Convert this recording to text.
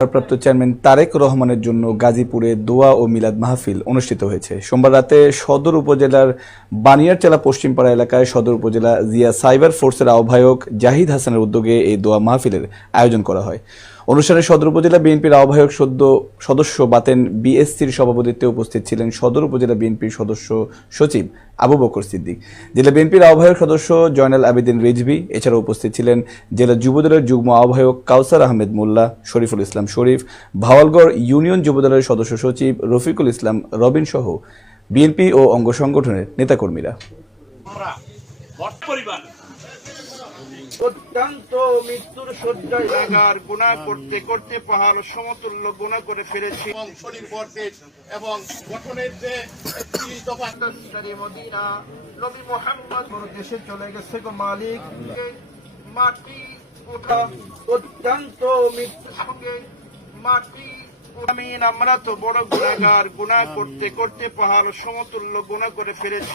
ভারপ্রাপ্ত চেয়ারম্যান তারেক রহমানের জন্য গাজীপুরে দোয়া ও মিলাদ মাহফিল অনুষ্ঠিত হয়েছে। সোমবার রাতে সদর উপজেলার বানিয়ারচালা পশ্চিমপাড়া এলাকায় সদর উপজেলা জিয়া সাইবার ফোর্সের আহ্বায়ক জাহিদ হাসানের উদ্যোগে এই দোয়া মাহফিলের আয়োজন করা হয়। অনুষ্ঠানে সদর উপজেলা বিএনপির আহ্বায়ক সদস্য বাতেন বিএসসির সভাপতিত্বে উপস্থিত ছিলেন সদর উপজেলা বিএনপির সদস্য সচিব আবু বকর সিদ্দিক, জেলা বিএনপির আহ্বায়ক সদস্য জয়নাল আবেদিন রিজভী। এছাড়াও উপস্থিত ছিলেন জেলা যুবদলের যুগ্ম আহ্বায়ক কাউসার আহমেদ মোল্লা, শরীফুল ইসলাম শরীফ, ভাওয়ালগড় ইউনিয়ন যুবদলের সদস্য সচিব রফিকুল ইসলাম রবিন সহ বিএনপি ও অঙ্গ সংগঠনের নেতাকর্মীরা। অত্যন্ত মৃত্যুর শয্যায় লাগার গুনাহ করতে করতে পাহাড় সমতুল্য গুনাহ করে ফেলেছি এবং শরীর বর্ষের এবং গঠনের যে 30 দফা মদিনা নবী মুহাম্মদ দেশে চলে গেছে গো মালিক, মাটি ওঠা অত্যন্ত মৃত্যুর সঙ্গে মাটি আমিন। আমরা তো বড় গুনাহগার, গুনাহ করতে করতে পাহাড় সমতুল্য গুনাহ করে ফেলেছি।